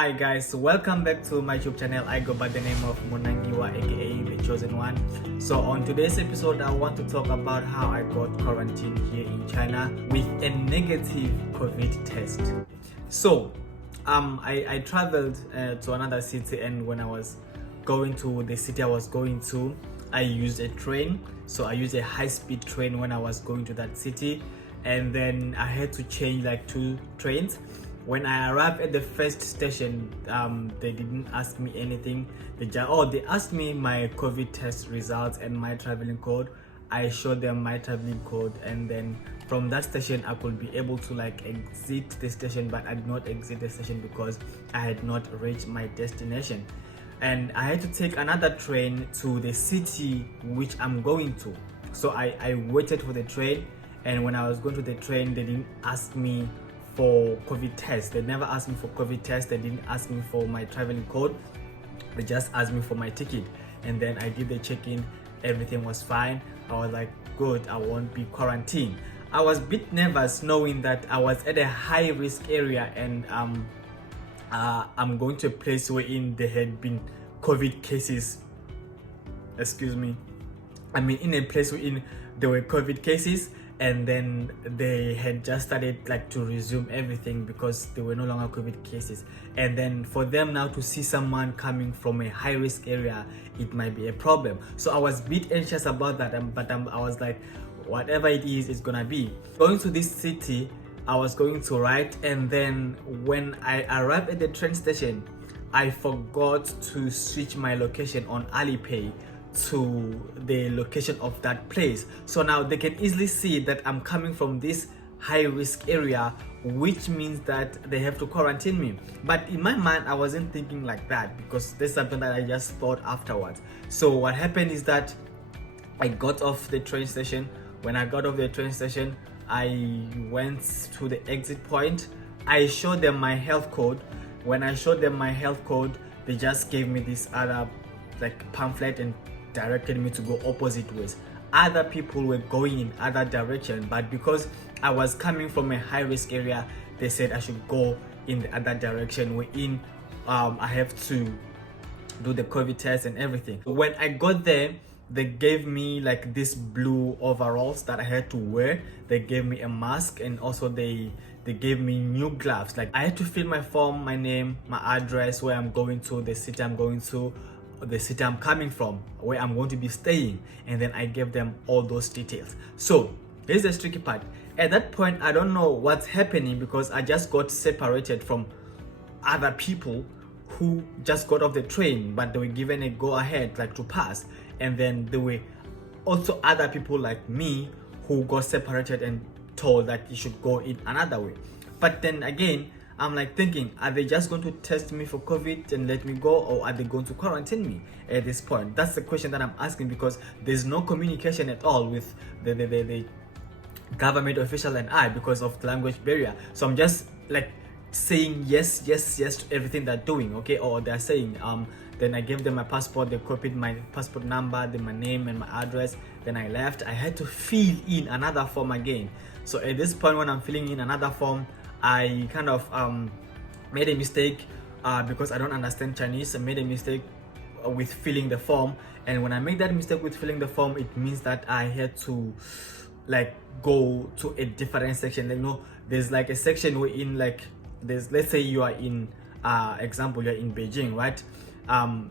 Hi guys, welcome back to my YouTube channel. I go by the name of Munangiwa, aka the chosen one. So on today's episode, I want to talk about how I got quarantined here in China with a negative COVID test. So I traveled to another city, and when I was going to the city I was going to, I used a train. So I used a high-speed train when I was going to that city, and then I had to change like 2 trains. When I arrived at the first station, they didn't ask me anything. They asked me my COVID test results and my traveling code. I showed them my traveling code, and then from that station I could be able to like exit the station, but I did not exit the station because I had not reached my destination. And I had to take another train to the city which I'm going to. So I waited for the train, and when I was going to the train, they didn't ask me for COVID test. They never asked me for COVID test. They didn't ask me for my traveling code. They just asked me for my ticket, and then I did the check-in. Everything was fine. I was like, good, I won't be quarantined. I was a bit nervous knowing that I was at a high risk area, and I'm going to a place wherein there had been COVID cases. In a place wherein there were COVID cases, and then they had just started like to resume everything because there were no longer COVID cases. And then for them now to see someone coming from a high risk area, it might be a problem. So I was a bit anxious about that, but I was like, whatever it is, it's gonna be. Going to this city, I was going to ride, and then when I arrived at the train station, I forgot to switch my location on Alipay to the location of that place. So now they can easily see that I'm coming from this high risk area, which means that they have to quarantine me. But in my mind, I wasn't thinking like that because there's something that I just thought afterwards. So what happened is that I got off the train station. When I got off the train station, I went to the exit point. I showed them my health code. When I showed them my health code, they just gave me this other like pamphlet and directed me to go opposite ways. Other people were going in other direction, but because I was coming from a high risk area, they said I should go in the other direction wherein I have to do the COVID test and everything. When I got there, they gave me like these blue overalls that I had to wear. They gave me a mask, and also they gave me new gloves. Like I had to fill my form, my name, my address, where I'm going to, the city I'm going to, the city I'm coming from, where I'm going to be staying, and then I gave them all those details. So here's the tricky part. At that point, I don't know what's happening because I just got separated from other people who just got off the train, but they were given a go ahead like to pass. And then there were also other people like me who got separated and told that you should go in another way. But then again, I'm like thinking, are they just going to test me for COVID and let me go, or are they going to quarantine me at this point? That's the question that I'm asking, because there's no communication at all with the government official and I because of the language barrier. So I'm just like saying yes to everything they're doing, okay? Or they're saying, then I gave them my passport. They copied my passport number, then my name and my address. Then I left. I had to fill in another form again. So at this point, when I'm filling in another form, I kind of made a mistake because I don't understand Chinese. I made a mistake with filling the form, and when I make that mistake with filling the form, it means that I had to like go to a different section. Like, there's like a section wherein like there's, let's say you are in example, you're in Beijing, right?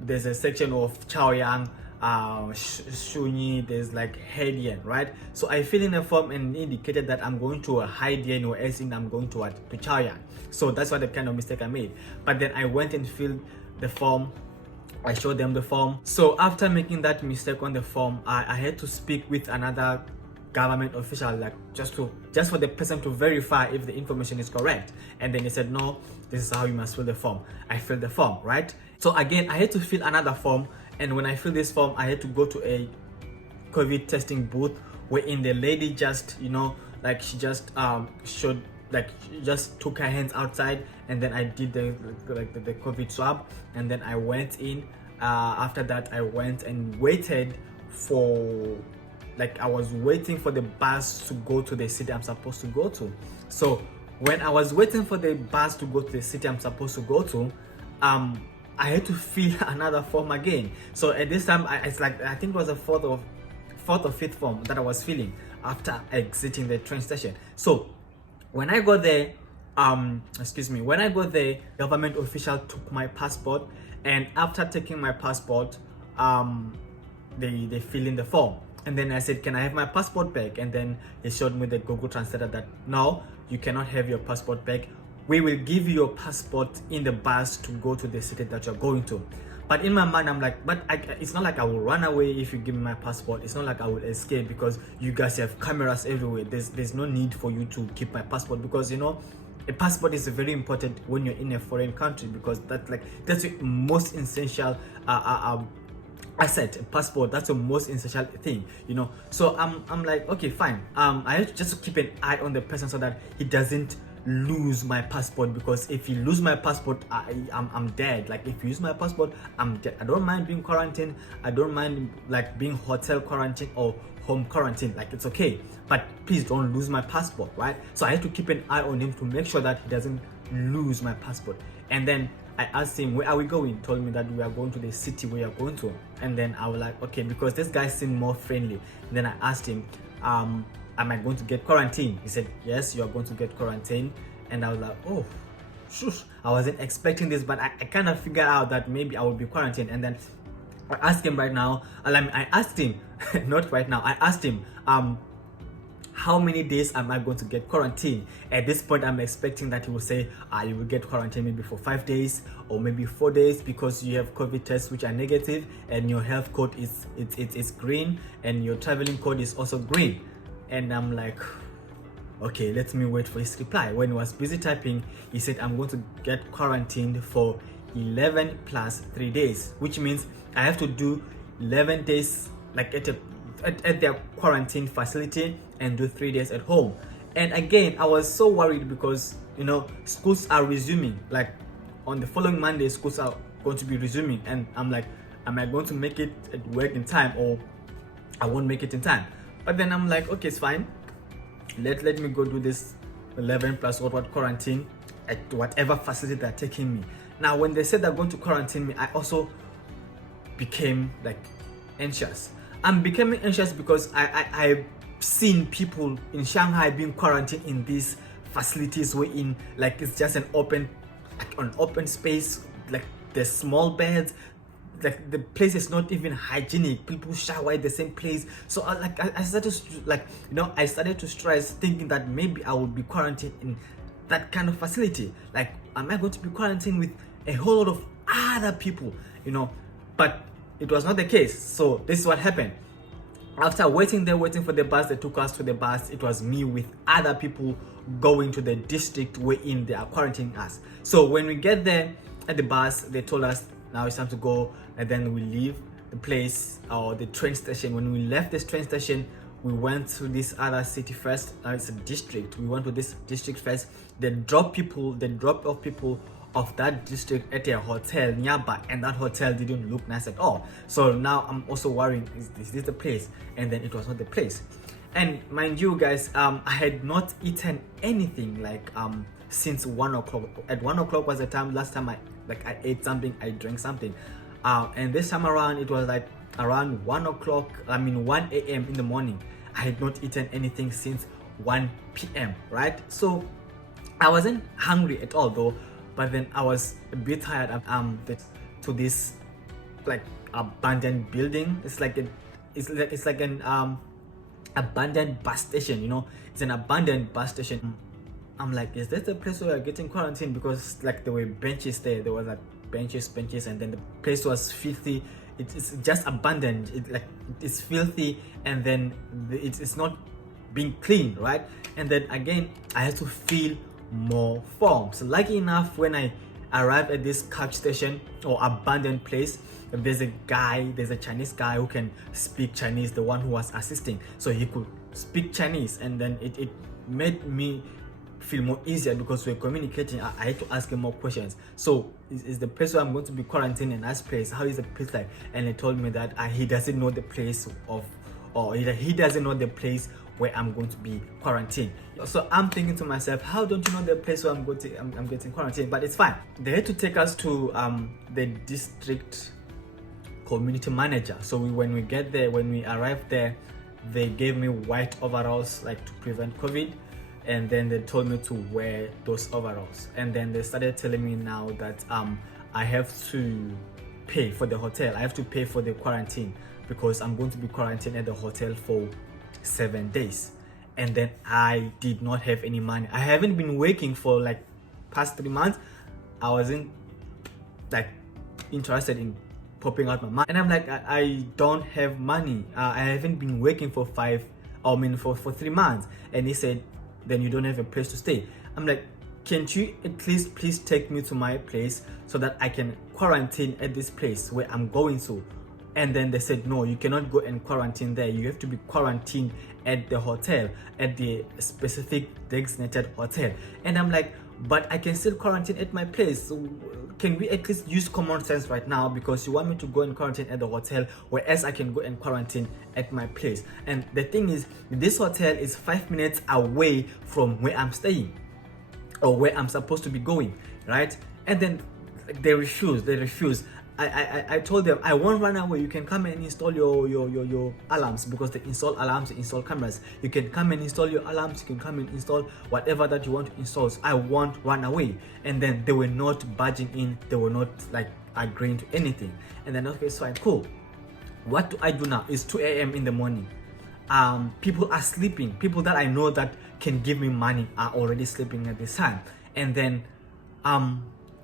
There's a section of Chaoyang, Shunyi, there's like Haidian, right? So I fill in a form and indicated that I'm going to a Haidian, or else I'm going to Chaoyang. So that's what the kind of mistake I made. But then I went and filled the form. I showed them the form. So after making that mistake on the form, I had to speak with another government official, like just for the person to verify if the information is correct. And then he said, no, this is how you must fill the form. I filled the form, right? So again, I had to fill another form. And when I filled this form, I had to go to a COVID testing booth wherein the lady just, like she just showed, like she just took her hands outside, and then I did the COVID swab, and then I went in. After that, I went and waited for, like I was waiting for the bus to go to the city I'm supposed to go to. So when I was waiting for the bus to go to the city I'm supposed to go to, I had to fill another form again. So at this time, it's like, I think it was the fourth or fifth form that I was filling after exiting the train station. So when I got there, when I got there, government official took my passport, and after taking my passport, they fill in the form. And then I said, can I have my passport back? And then he showed me the Google Translator that no, you cannot have your passport back. We will give you your passport in the bus to go to the city that you're going to. But in my mind, I'm like, but it's not like I will run away if you give me my passport. It's not like I will escape because you guys have cameras everywhere. There's no need for you to keep my passport, because you know, a passport is very important when you're in a foreign country, because that's the most essential asset. A passport, that's the most essential thing, you know. So I'm like, okay, fine. I have to just keep an eye on the person so that he doesn't lose my passport, because if you lose my passport, I'm dead. Like, if you use my passport, I'm dead. I don't mind being quarantined. I don't mind like being hotel quarantine or home quarantine. Like, it's okay, but please don't lose my passport, right? So I had to keep an eye on him to make sure that he doesn't lose my passport. And then I asked him, where are we going? He told me that we are going to the city we are going to. And then I was like, okay, because this guy seemed more friendly. And then I asked him, am I going to get quarantined? He said, yes, you are going to get quarantined. And I was like, oh, shush. I wasn't expecting this, but I kind of figured out that maybe I would be quarantined. And then I asked him right now, I asked him, not right now, I asked him, how many days am I going to get quarantined? At this point, I'm expecting that he will say, you will get quarantined maybe for 5 days or maybe 4 days, because you have COVID tests which are negative, and your health code is green, and your traveling code is also green. And I'm like, okay, let me wait for his reply. When he was busy typing, he said, I'm going to get quarantined for 11 plus 3 days, which means I have to do 11 days like at their quarantine facility and do 3 days at home. And again, I was so worried because, you know, schools are resuming. Like, on the following Monday, schools are going to be resuming, and I'm like, am I going to make it at work in time, or I won't make it in time? But then I'm like, okay, it's fine. Let me go do this 11 plus what quarantine at whatever facility they're taking me. Now, when they said they're going to quarantine me, I also became like anxious. I'm becoming anxious because I've seen people in Shanghai being quarantined in these facilities wherein like it's just an open space, like there's small beds, like the place is not even hygienic. People shower at the same place. So I started to stress, thinking that maybe I would be quarantined in that kind of facility. Like, am I going to be quarantined with a whole lot of other people, you know? But it was not the case. So this is what happened. After waiting for the bus, they took us to the bus. It was me with other people going to the district wherein they are quarantining us. So when we get there at the bus, they told us, now it's time to go. And then we leave the place, or the train station. When we left this train station, we went to this other city first. It's a district. We went to this district first. They dropped off people of that district at a hotel nearby, and that hotel didn't look nice at all. So now I'm also worrying, is this the place? And then it was not the place. And mind you guys, I had not eaten anything like since 1 o'clock. At 1 o'clock was the time last time I ate something, I drank something. And this time around, it was like around 1 a.m. in the morning. I had not eaten anything since 1 p.m. right? So I wasn't hungry at all though, but then I was a bit tired. To this like abandoned building. It's like an abandoned bus station, you know. It's an abandoned bus station. I'm like, is that the place where we're getting quarantined? Because like there were benches there. There was like benches, and then the place was filthy. It's just abandoned. It's filthy, and then it's not being cleaned, right? And then again, I had to fill more forms. Lucky enough, when I arrived at this couch station or abandoned place, there's a Chinese guy who can speak Chinese, the one who was assisting, so he could speak Chinese, and then it made me feel more easier because we're communicating. I had to ask him more questions. So is the place where I'm going to be quarantined in that place, how is the place like? And he told me that he doesn't know the place he doesn't know the place where I'm going to be quarantined. So I'm thinking to myself, how don't you know the place where I'm getting quarantined? But it's fine. They had to take us to the district community manager. So when we arrived there, they gave me white overalls, like to prevent COVID, and then they told me to wear those overalls. And then they started telling me now that I have to pay for the hotel. I have to pay for the quarantine because I'm going to be quarantined at the hotel for 7 days. And then I did not have any money. I haven't been working for like past 3 months. I wasn't like interested in popping out my money, and I'm like, I don't have money. I haven't been working for 3 months. And he said, then you don't have a place to stay. I'm like, can't you at least please take me to my place so that I can quarantine at this place where I'm going to? And then they said, no, you cannot go and quarantine there. You have to be quarantined at the hotel, at the specific designated hotel. And I'm like, but I can still quarantine at my place. So can we at least use common sense right now? Because you want me to go and quarantine at the hotel, whereas I can go and quarantine at my place. And the thing is, this hotel is 5 minutes away from where I'm staying, or where I'm supposed to be going, right? And then they refuse. I told them, I won't run away. You can come and install your alarms, because they install alarms, they install cameras. You can come and install your alarms, you can come and install whatever that you want to install. So I won't run away. And then they were not budging in, they were not like agreeing to anything. And then, okay, so cool. What do I do now? It's 2 a.m. in the morning. People are sleeping. People that I know that can give me money are already sleeping at this time. And then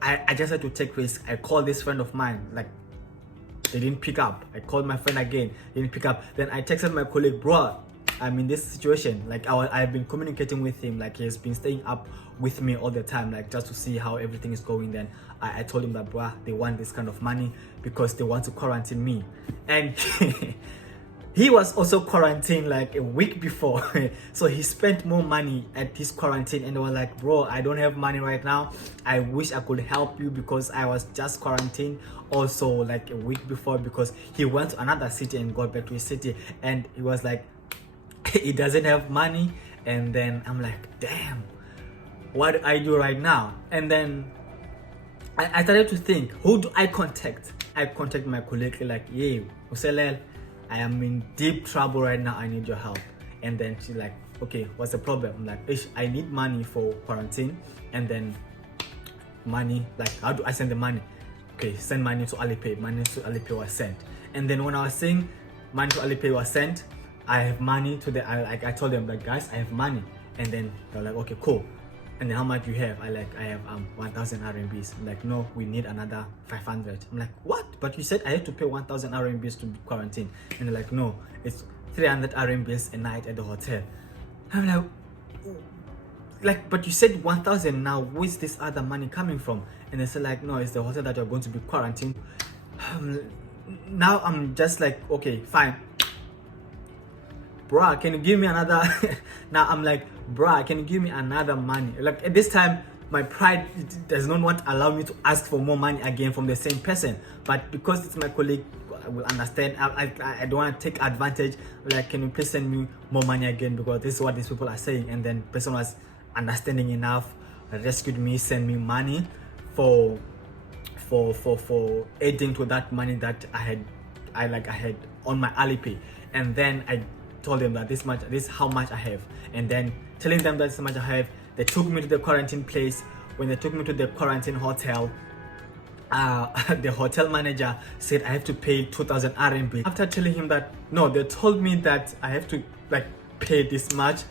I just had to take risks. I called this friend of mine, like they didn't pick up. I called my friend again, didn't pick up. Then I texted my colleague, bro, I'm in this situation. Like I've been communicating with him, like he's been staying up with me all the time, like just to see how everything is going. Then I told him that, bro, they want this kind of money because they want to quarantine me. And he was also quarantined like a week before. So he spent more money at his quarantine, and they were like, bro, I don't have money right now. I wish I could help you because I was just quarantined also like a week before, because he went to another city and got back to his city, and he was like, he doesn't have money. And then I'm like, damn, what do I do right now? And then I started to think, who do I contact? I contacted my colleague, like, yeah, Uselel, I am in deep trouble right now, I need your help. And then she's like, okay, what's the problem? I'm like, I need money for quarantine. And then money, like, how do I send the money? Okay, send money to Alipay. Money to Alipay was sent. And then when I was saying money to Alipay was sent, I have money to the, I told them, like, guys, I have money. And then they're like, okay, cool. And then how much do you have? I have 1,000 RMBs. I'm like, no, we need another 500. I'm like, what? But you said I have to pay 1,000 RMBs to be quarantined. And they're like, no, it's 300 RMBs a night at the hotel. I'm like, but you said 1,000. Now where's this other money coming from? And they said, like, no, it's the hotel that you're going to be quarantined. Now I'm just like, okay, fine, bruh, can you give me another? Now I'm like, bruh, can you give me another money? Like at this time, my pride does not want to allow me to ask for more money again from the same person. But because it's my colleague, I will understand. I don't want to take advantage. Like, can you please send me more money again, because this is what these people are saying. And then the person was understanding enough, rescued me, sent me money for adding to that money that I had on my Alipay. And then I told them that this is how much I have. And then telling them that's how much I have, they took me to the quarantine place. When they took me to the quarantine hotel, the hotel manager said I have to pay 2,000 RMB. After telling him that, no, they told me that I have to like pay this much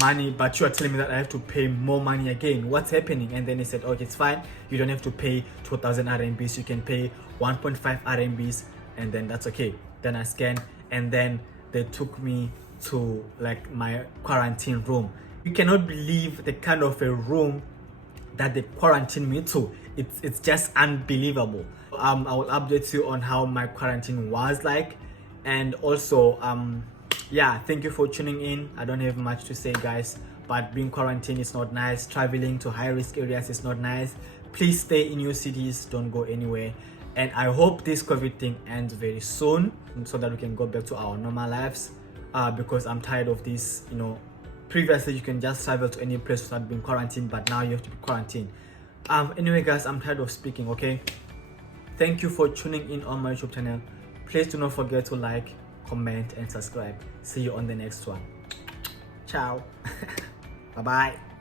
money, but you are telling me that I have to pay more money again. What's happening? And then he said, okay, it's fine. You don't have to pay 2,000 RMBs. You can pay 1.5 RMBs, and then that's okay. Then I scanned, and then they took me to like my quarantine room. You cannot believe the kind of a room that they quarantined me to. It's just unbelievable. I will update you on how my quarantine was like, and also yeah, thank you for tuning in. I don't have much to say, guys, but being quarantined is not nice. Traveling to high risk areas is not nice. Please stay in your cities, don't go anywhere. And I hope this COVID thing ends very soon so that we can go back to our normal lives. because I'm tired of this. Previously you can just travel to any place without being quarantined, but now you have to be quarantined. Anyway guys, I'm tired of speaking. Okay, thank you for tuning in on my YouTube channel. Please do not forget to like, comment and subscribe. See you on the next one. Ciao. Bye bye.